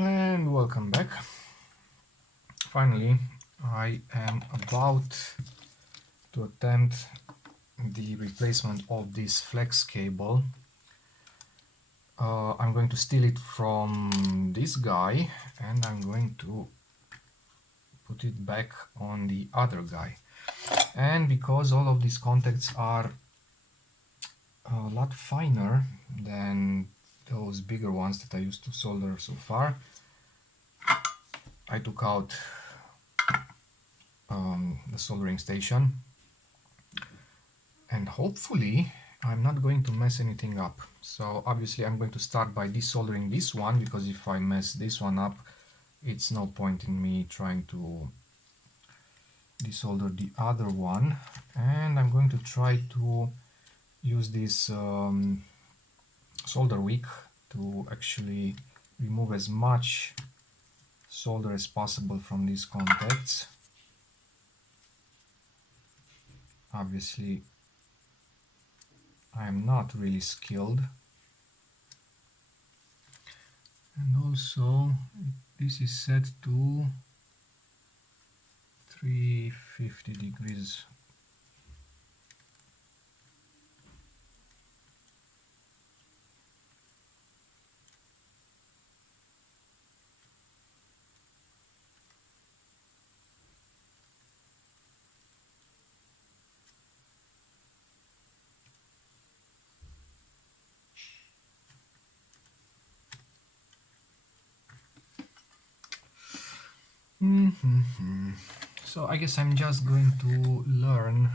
And welcome back. Finally, I am about to attempt the replacement of this flex cable. I'm going to steal it from this guy and I'm going to put it back on the other guy. And because all of these contacts are a lot finer than those bigger ones that I used to solder so far, I took out the soldering station, and hopefully I'm not going to mess anything up. So obviously I'm going to start by desoldering this one, because if I mess this one up, it's no point in me trying to desolder the other one. And I'm going to try to use this solder wick to actually remove as much solder as possible from these contacts. Obviously I'm not really skilled, and also this is set to 350 degrees. So I guess I'm just going to learn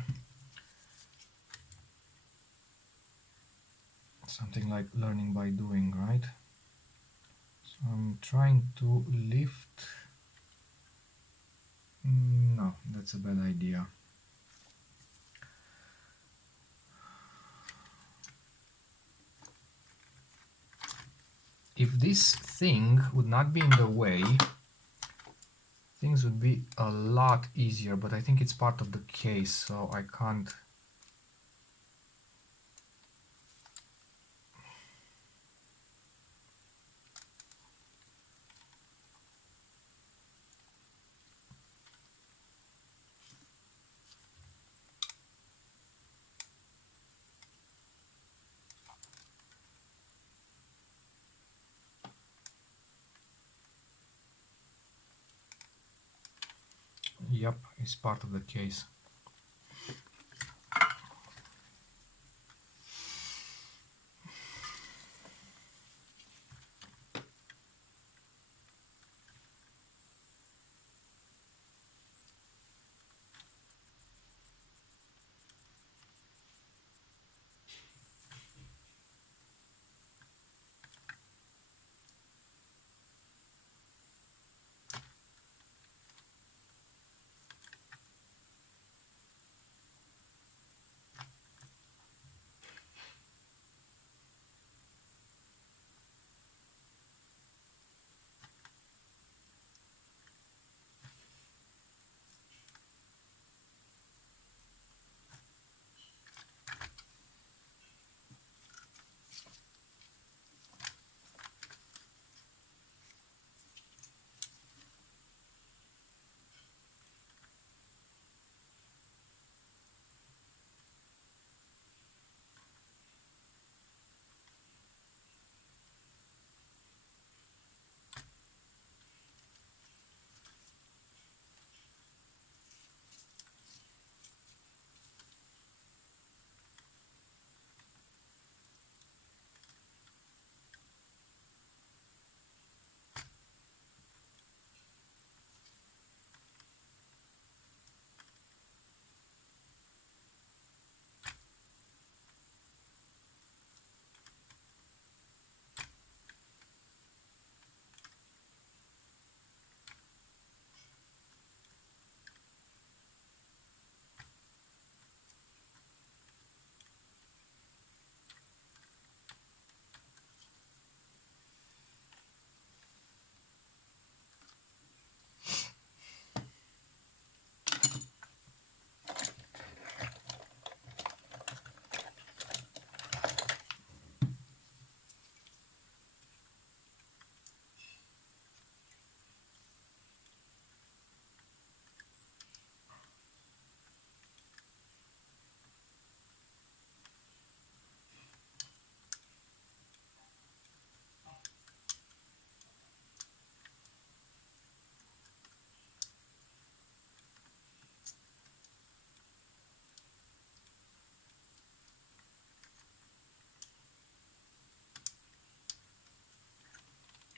something like learning by doing, right? So I'm trying to lift. No, that's a bad idea. If this thing would not be in the way, things would be a lot easier, but I think it's part of the case, so I can't. Yep, it's part of the case.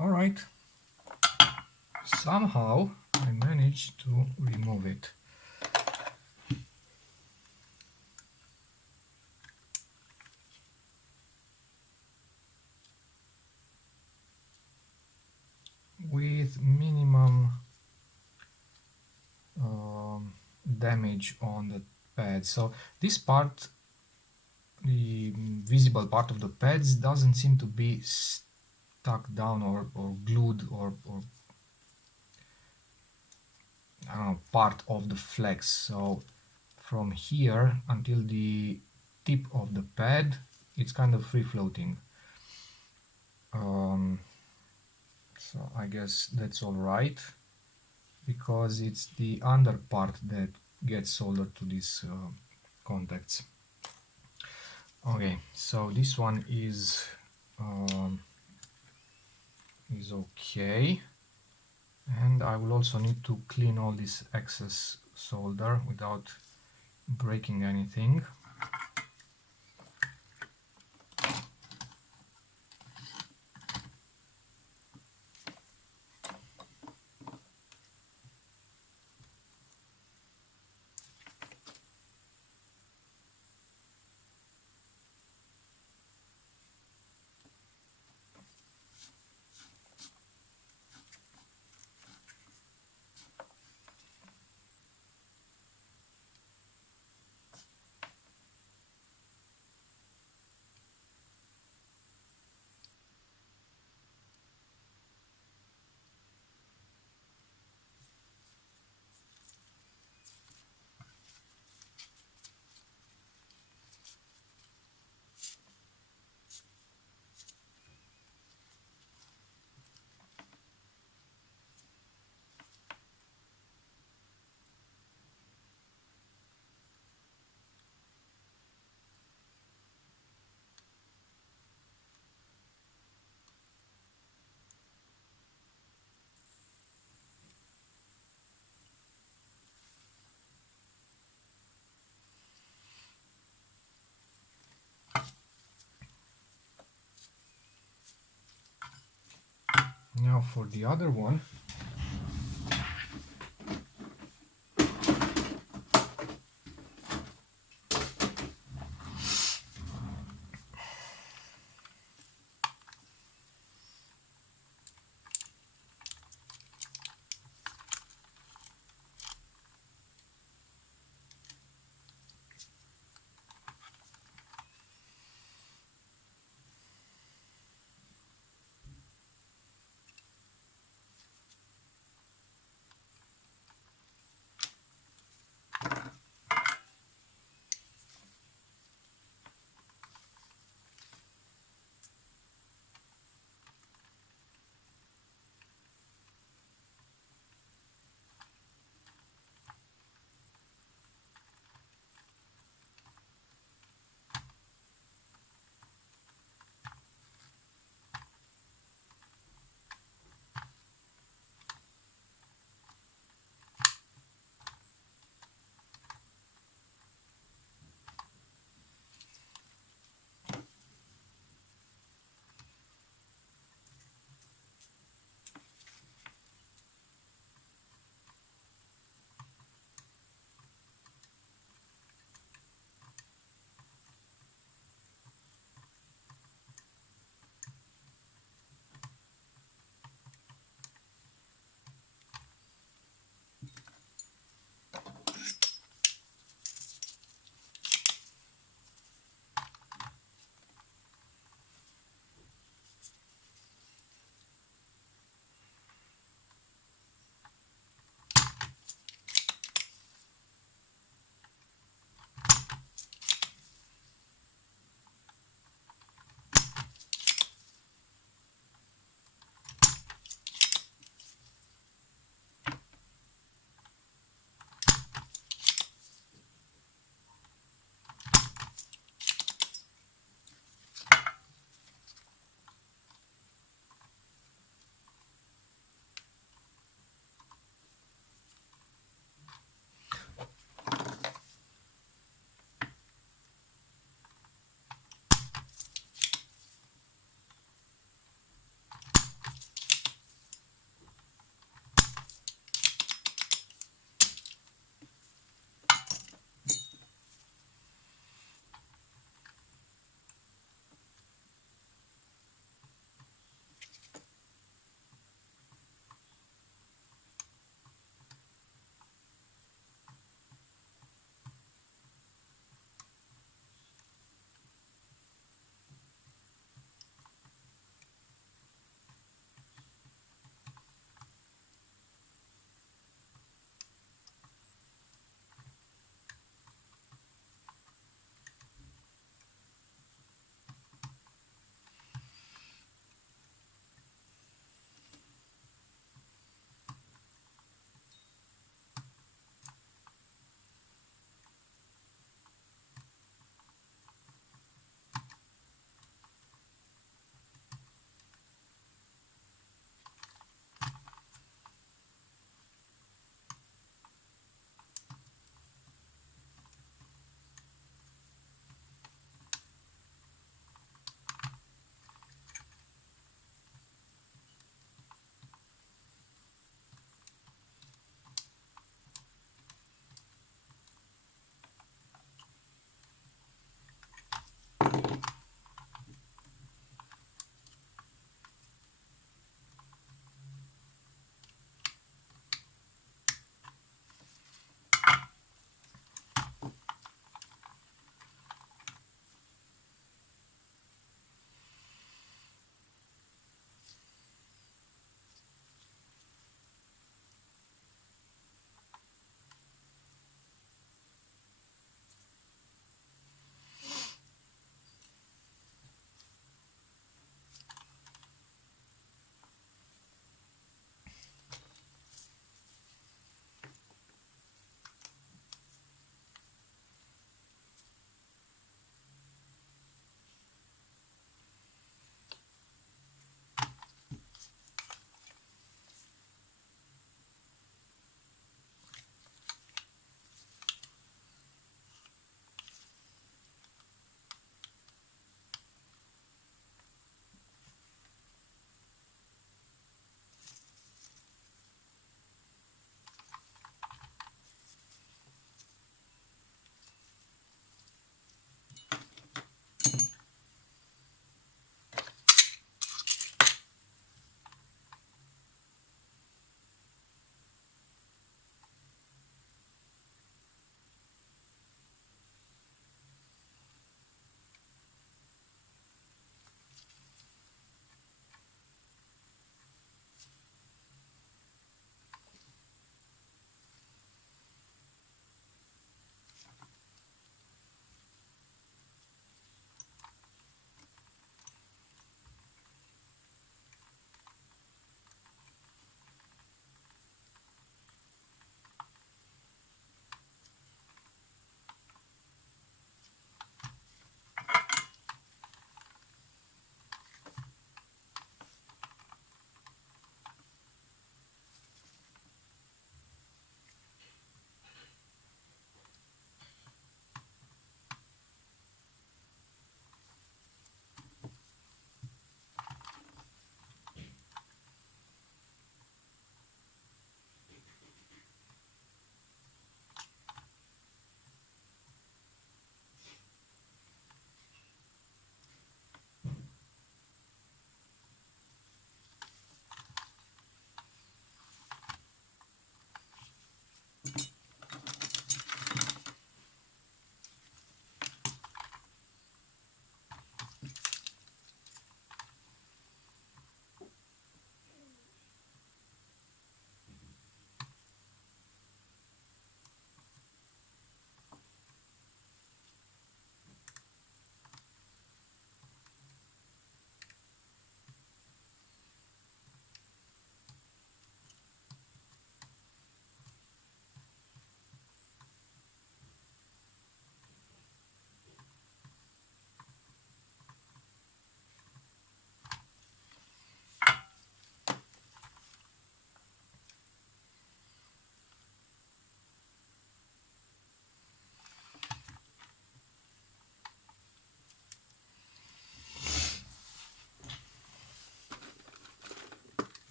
Alright, somehow I managed to remove it. With minimum damage on the pad. So this part, the visible part of the pads, doesn't seem to be stuck down or glued or I don't know, part of the flex. So from here until the tip of the pad, it's kind of free floating. So I guess that's all right, because it's the under part that gets soldered to these contacts. Okay, so this one is okay, and I will also need to clean all this excess solder without breaking anything. Now for the other one,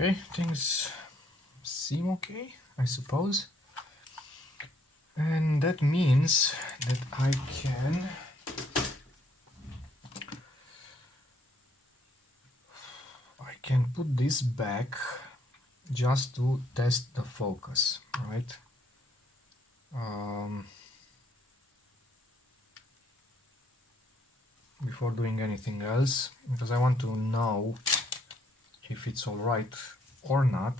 Okay, things seem okay, I suppose. And that means that I can put this back just to test the focus, right? Before doing anything else, because I want to know if it's all right or not.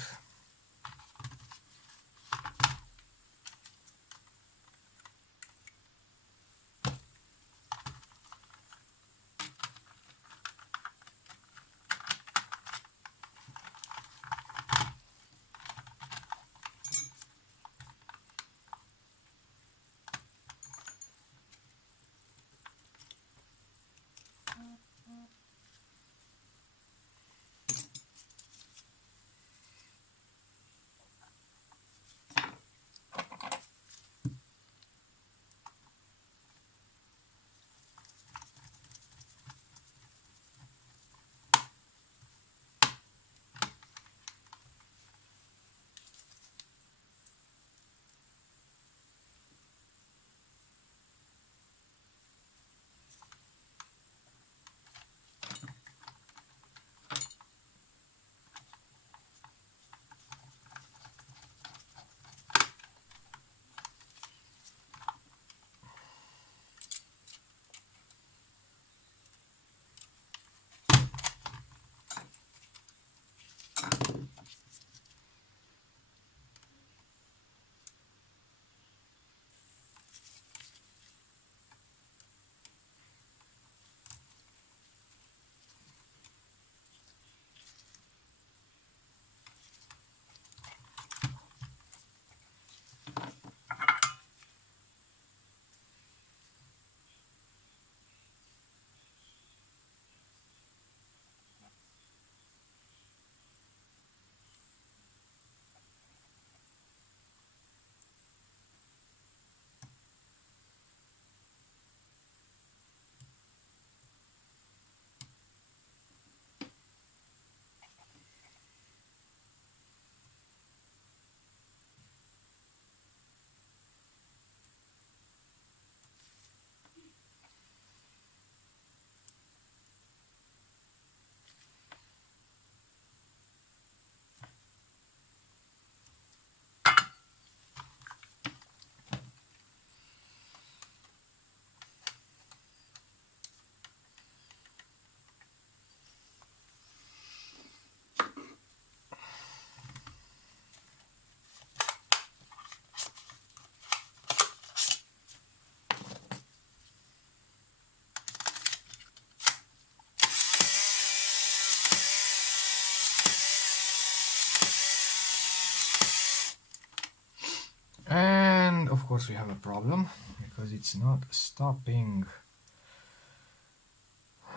And of course we have a problem because it's not stopping.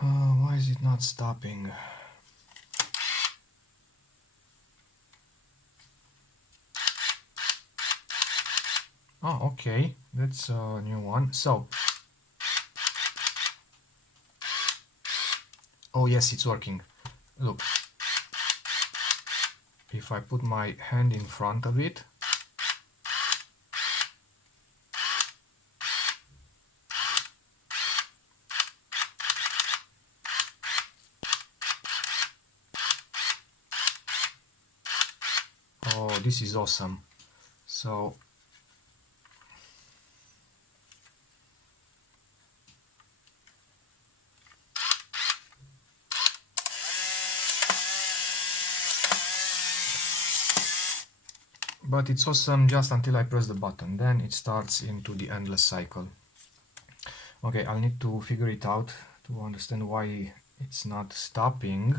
Why is it not stopping? Oh, okay, that's a new one. So, oh yes, it's working. Look, if I put my hand in front of it, oh, this is awesome. So, but it's awesome just until I press the button, then it starts into the endless cycle. Okay, I'll need to figure it out to understand why it's not stopping.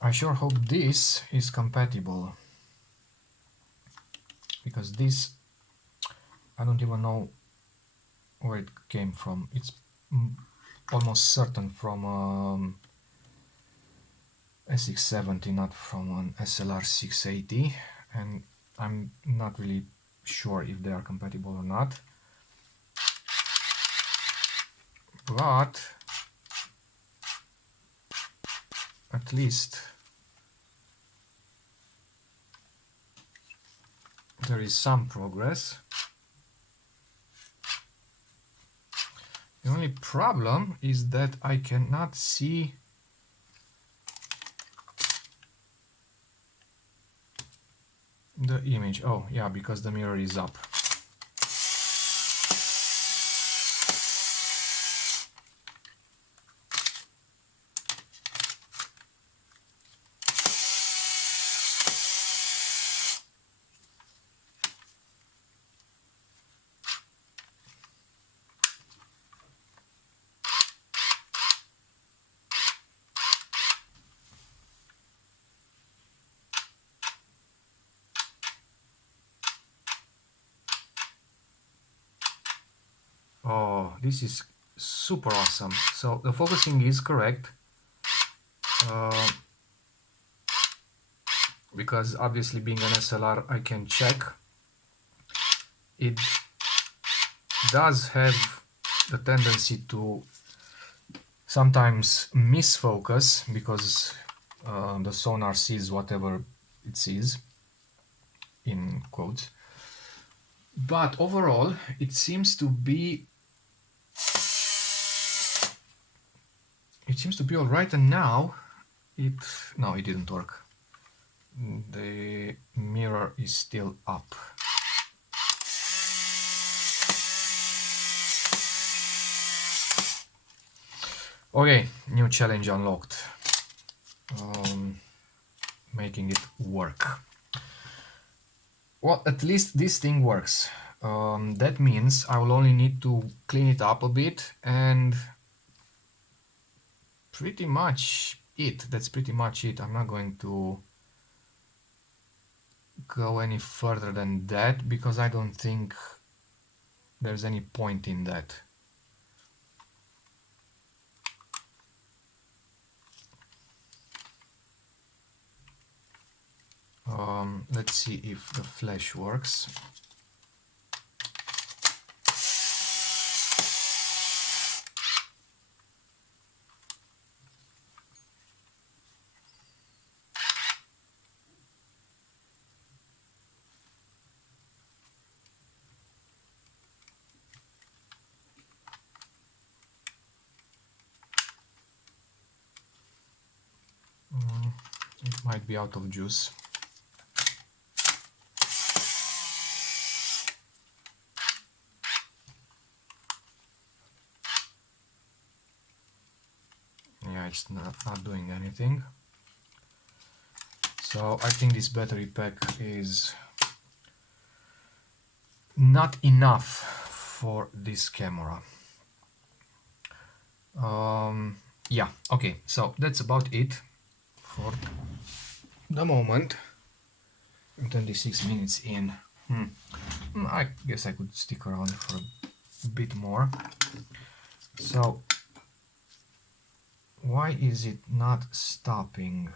I sure hope this is compatible, because this, I don't even know where it came from. It's almost certain from SX-70, not from an SLR 680, and I'm not really sure if they are compatible or not, but at least there is some progress. The only problem is that I cannot see the image. Oh yeah, because the mirror is up. Oh, this is super awesome. So the focusing is correct, uh, because obviously being an SLR I can check. It does have the tendency to sometimes misfocus because the sonar sees whatever it sees, in quotes. But overall it seems to be all right. And now it didn't work. The mirror is still up. Okay, new challenge unlocked. Making it work. Well, at least this thing works. That means I will only need to clean it up a bit, and pretty much it. That's pretty much it. I'm not going to go any further than that because I don't think there's any point in that. Let's see if the flash works. It might be out of juice. Yeah, it's not doing anything. So I think this battery pack is not enough for this camera. Yeah, okay, so that's about it for the moment. 26 minutes in. I guess I could stick around for a bit more. So why is it not stopping?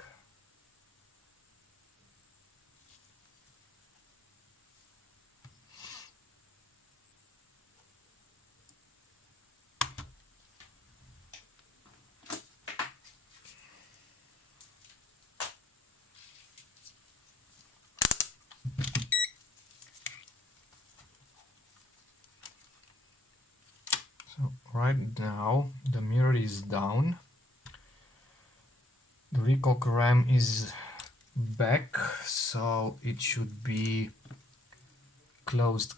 So right now the mirror is down, the recoil ram is back, so it should be closed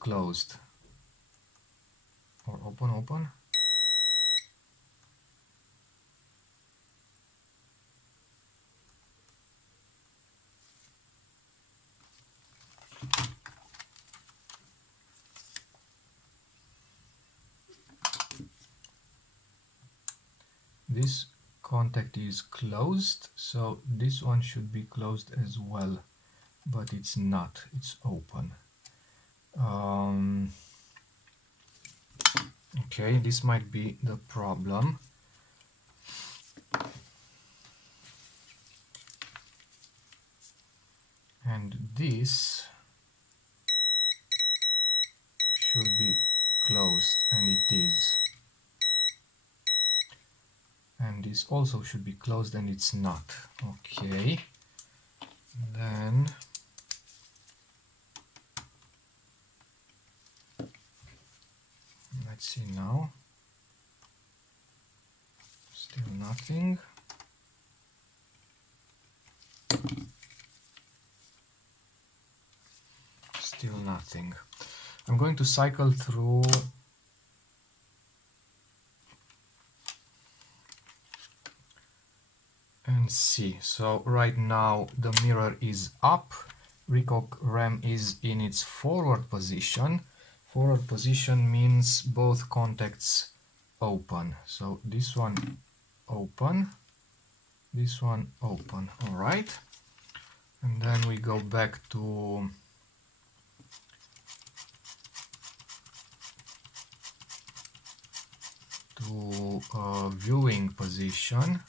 or open. This contact is closed, so this one should be closed as well, but it's not, it's open. Okay, this might be the problem. and this should be closed, and it is. And this also should be closed, and it's not. Okay, then let's see now. Still nothing. Still nothing. I'm going to cycle through and see. So right now the mirror is up, recoil RAM is in its forward position. Forward position means both contacts open. So this one open, this one open. All right, and then we go back to viewing position.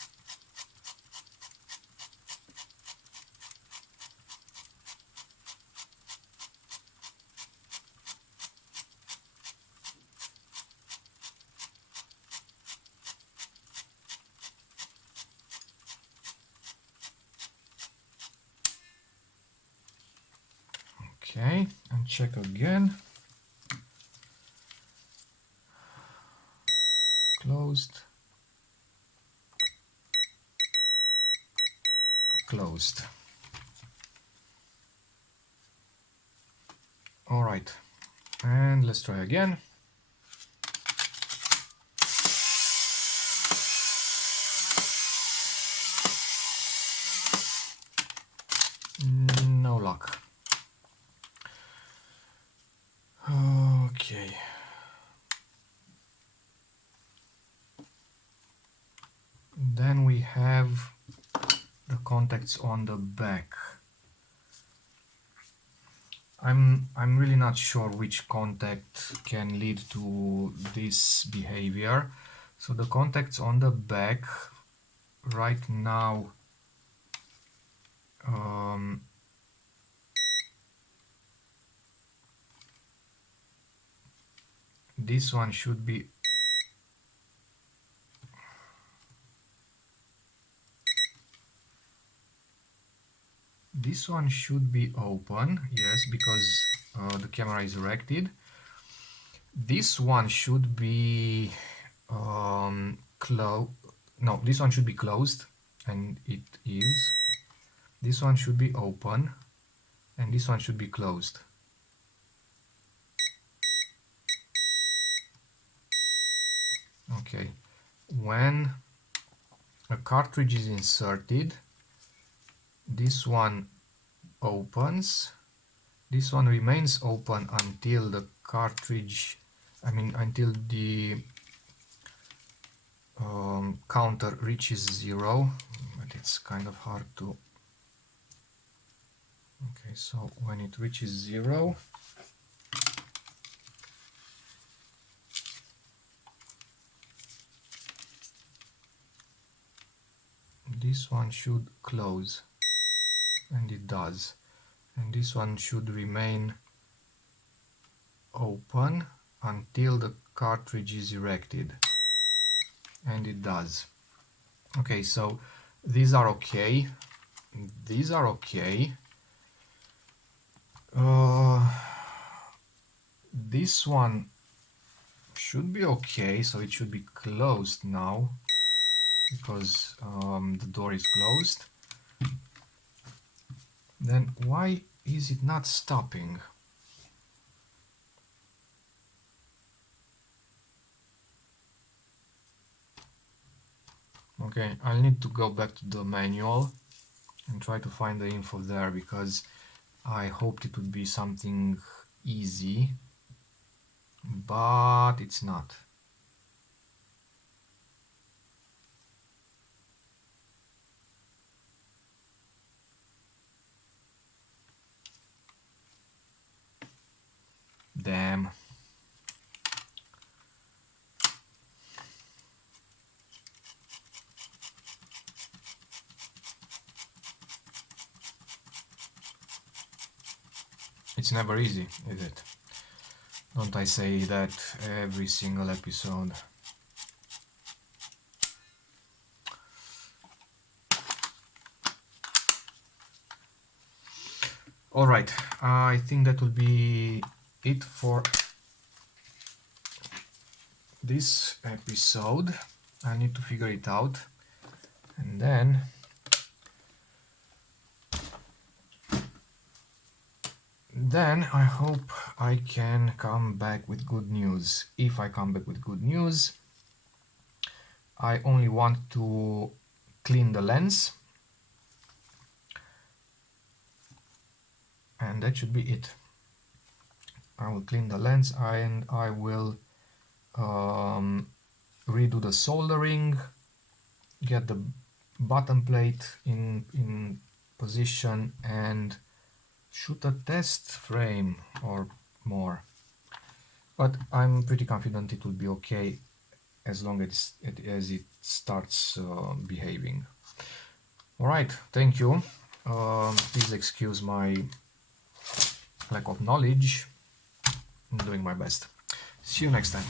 Okay, and check again. Closed, closed. All right, and let's try again. No luck. Okay. Then we have the contacts on the back. I'm really not sure which contact can lead to this behavior. So the contacts on the back right now this one should be open, yes, because the camera is erected. This one should be this one should be closed, and it is. This one should be open, and this one should be closed. Okay, when a cartridge is inserted, this one opens, this one remains open until the cartridge, until the counter reaches 0, but it's kind of hard to. Okay, so when it reaches 0, this one should close, and it does, and this one should remain open until the cartridge is erected, and it does. Okay, so these are okay, these are okay. This one should be okay, so it should be closed now because the door is closed. Then why is it not stopping? Okay, I'll need to go back to the manual and try to find the info there, because I hoped it would be something easy, but it's not. Damn. It's never easy, is it? Don't I say that every single episode? Alright, I think that will be it for this episode. I need to figure it out, and then I hope I can come back with good news. If I come back with good news, I only want to clean the lens, and that should be it. I will clean the lens and I will redo the soldering, get the button plate in position, and shoot a test frame or more. But I'm pretty confident it will be okay as long as it starts behaving. Alright, thank you. Please excuse my lack of knowledge. I'm doing my best. See you next time.